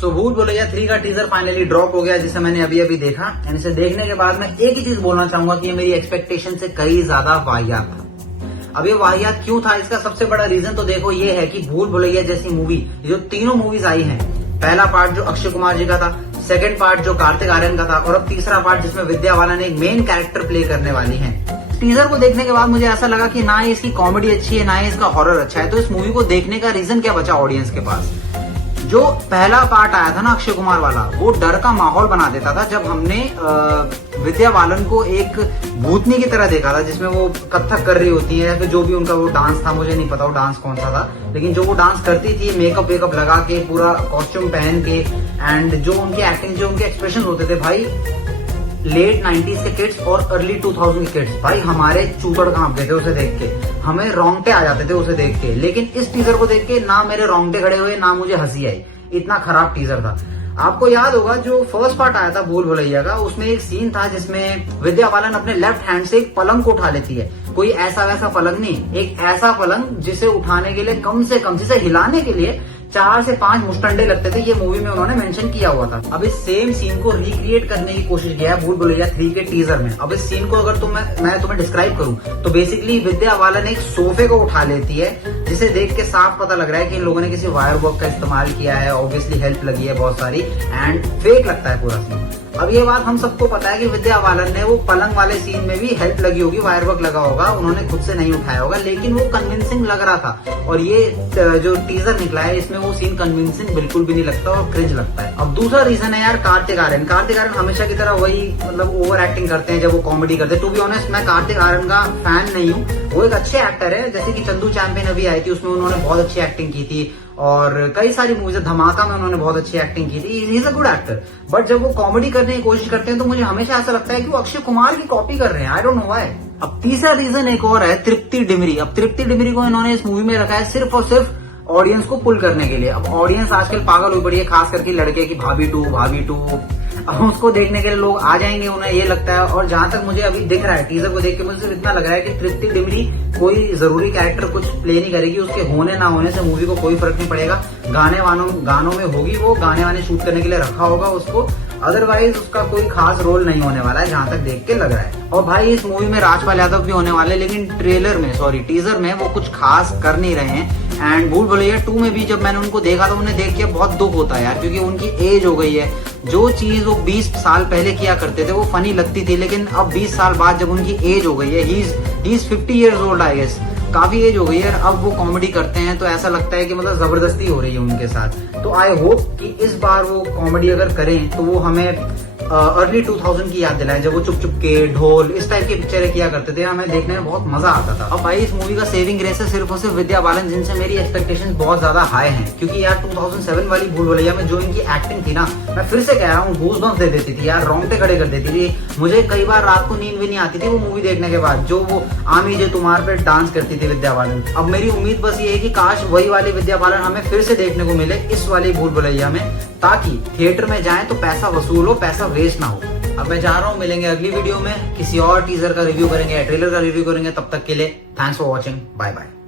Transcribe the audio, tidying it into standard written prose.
सो भूल भुलैया 3 का teaser finally drop हो गया, जिसे मैंने अभी अभी देखा। एंड इसे देखने के बाद मैं एक ही चीज बोलना चाहूंगा कि ये मेरी एक्सपेक्टेशन से कई ज्यादा वाहियात था। अब ये वाहियात क्यों था, इसका सबसे बड़ा रीजन तो देखो ये है कि भूल भुलैया जैसी मूवी, जो तीनों मूवीज आई हैं, पहला पार्ट जो अक्षय कुमार जी का था, सेकंड पार्ट जो कार्तिक आर्यन का था, और अब तीसरा पार्ट जिसमें विद्या बालन एक मेन कैरेक्टर प्ले करने वाली है। टीजर को देखने के बाद मुझे ऐसा लगा कि ना ही इसकी कॉमेडी अच्छी है, ना ही इसका हॉरर अच्छा है। तो इस मूवी को देखने का रीजन क्या बचा ऑडियंस के पास? जो पहला पार्ट आया था ना अक्षय कुमार वाला, वो डर का माहौल बना देता था। जब हमने विद्या बालन को एक भूतनी की तरह देखा था, जिसमें वो कथक कर रही होती है या फिर जो भी उनका वो डांस था, मुझे नहीं पता वो डांस कौन सा था, लेकिन जो वो डांस करती थी मेकअप वेकअप लगा के, पूरा कॉस्ट्यूम पहन के, एंड जो उनकी एक्टिंग, जो उनके एक्सप्रेशन होते थे भाई, लेट 90s के किड्स और अर्ली 2000 के किड्स, भाई हमारे चूतड़ कांप गए थे उसे देख के, हमें रोंगटे आ जाते थे उसे देख के। लेकिन इस टीजर को देख के ना मेरे रोंगटे खड़े हुए, ना मुझे हंसी आई, इतना खराब टीजर था। आपको याद होगा जो फर्स्ट पार्ट आया था भूल भुलैया का, उसमें एक सीन था जिसमें विद्या बालन अपने लेफ्ट हैंड से एक पलंग को उठा लेती है। कोई ऐसा वैसा पलंग नहीं, एक ऐसा पलंग जिसे उठाने के लिए कम से कम, जिसे हिलाने के लिए 4 से 5 मुस्टंडे लगते थे। ये मूवी में उन्होंने मेंशन किया हुआ था। अब इस सेम सीन को रिक्रिएट करने की कोशिश किया है भूल भुलैया 3 के टीजर में। अब इस सीन को अगर मैं तुम्हें डिस्क्राइब करूं तो बेसिकली विद्या बालन एक सोफे को उठा लेती है, जिसे देख के साफ पता लग रहा है कि इन लोगों ने किसी वायर वर्क का इस्तेमाल किया है, ऑब्वियसली हेल्प लगी है बहुत सारी, एंड फेक लगता है पूरा सीन। अब ये बात हम सबको पता है कि विद्या बालन ने वो पलंग वाले सीन में भी हेल्प लगी होगी, वायर वर्क लगा होगा, उन्होंने खुद से नहीं उठाया होगा, लेकिन वो कन्विंसिंग लग रहा था। और ये जो टीजर निकला है इसमें वो सीन कन्विंसिंग बिल्कुल भी नहीं लगता और क्रिंज लगता है। अब दूसरा रीजन है यार कार्तिक आर्यन। कार्तिक आर्यन हमेशा की तरह वही मतलब ओवर एक्टिंग करते हैं जब वो कॉमेडी करते हैं। टू बी ऑनेस्ट मैं कार्तिक आर्यन का फैन नहीं हूँ, वो एक अच्छे एक्टर है। जैसे कि चंदू चैंपियन अभी आई थी, उसमें उन्होंने बहुत अच्छी एक्टिंग की थी, और कई सारी मूवीज, धमाका में उन्होंने बहुत अच्छी एक्टिंग की थी। He is a good actor. But जब वो कॉमेडी करने की कोशिश करते हैं तो मुझे हमेशा ऐसा लगता है कि वो अक्षय कुमार की कॉपी कर रहे हैं। I don't know why. अब तीसरा रीजन एक और है, तृप्ति डिमरी। अब तृप्ति डिमरी को इन्होंने इस मूवी में रखा है सिर्फ और सिर्फ ऑडियंस को पुल करने के लिए। अब ऑडियंस आजकल पागल हुई पड़ी है, खास करके लड़के की भाभी टू। अब उसको देखने के लिए लोग आ जाएंगे, उन्हें ये लगता है। और जहां तक मुझे अभी दिख रहा है टीजर को देख के, मुझे सिर्फ इतना लग रहा है कि तृप्ति डिमरी कोई जरूरी कैरेक्टर कुछ प्ले नहीं करेगी। उसके होने ना होने से मूवी को कोई फर्क नहीं पड़ेगा। गानों में होगी, वो गाने वाने शूट करने के लिए रखा होगा उसको, अदरवाइज उसका कोई खास रोल नहीं होने वाला है जहां तक देख के लग रहा है। और भाई इस मूवी में राजपाल यादव भी होने वाले, लेकिन टीजर में वो कुछ खास कर नहीं रहे हैं। एंड भूल भुलैया 2 में भी जब मैंने उनको देखा तो उन्हें देख के बहुत दुख होता है यार, क्योंकि उनकी एज हो गई है। जो चीज वो 20 साल पहले किया करते थे वो फनी लगती थी, लेकिन अब 20 साल बाद जब उनकी एज हो गई है, he is 50 years old I guess, काफी एज हो गई है, अब वो कॉमेडी करते हैं तो ऐसा लगता है कि मतलब जबरदस्ती हो रही है उनके साथ। तो आई होप कि इस बार वो कॉमेडी अगर करें तो वो हमें अर्ली 2000 की याद दिलाएं, जब वो चुप चुप के, ढोल, इस टाइप की पिक्चरें किया करते थे, हमें देखने में बहुत मजा आता था। अब भाई इस मूवी का सेविंग ग्रेस है सिर्फ और सिर्फ विद्या बालन, जिनसे मेरी एक्सपेक्टेशंस बहुत ज्यादा हाई हैं। क्योंकि यार 2007 वाली भूल भुलैया में जो इनकी एक्टिंग थी ना, मैं फिर से कह रहा हूँ, गूज़बम्प्स दे देती थी यार, रोंगटे खड़े कर देती थी। मुझे कई बार रात को नींद भी नहीं आती थी वो मूवी देखने के बाद, जो वो आमी जे तुम्हार पे डांस करती थी विद्या बालन। अब मेरी उम्मीद बस ये है कि काश वही वाली विद्या बालन हमें फिर से देखने को मिले इस वाली भूल भुलैया में, ताकि थिएटर में जाएं तो पैसा वसूल हो, पैसा वेस्ट ना हो। अब मैं जा रहा हूँ, मिलेंगे अगली वीडियो में, किसी और टीजर का रिव्यू करेंगे या ट्रेलर का रिव्यू करेंगे। तब तक के लिए thanks for watching, bye bye.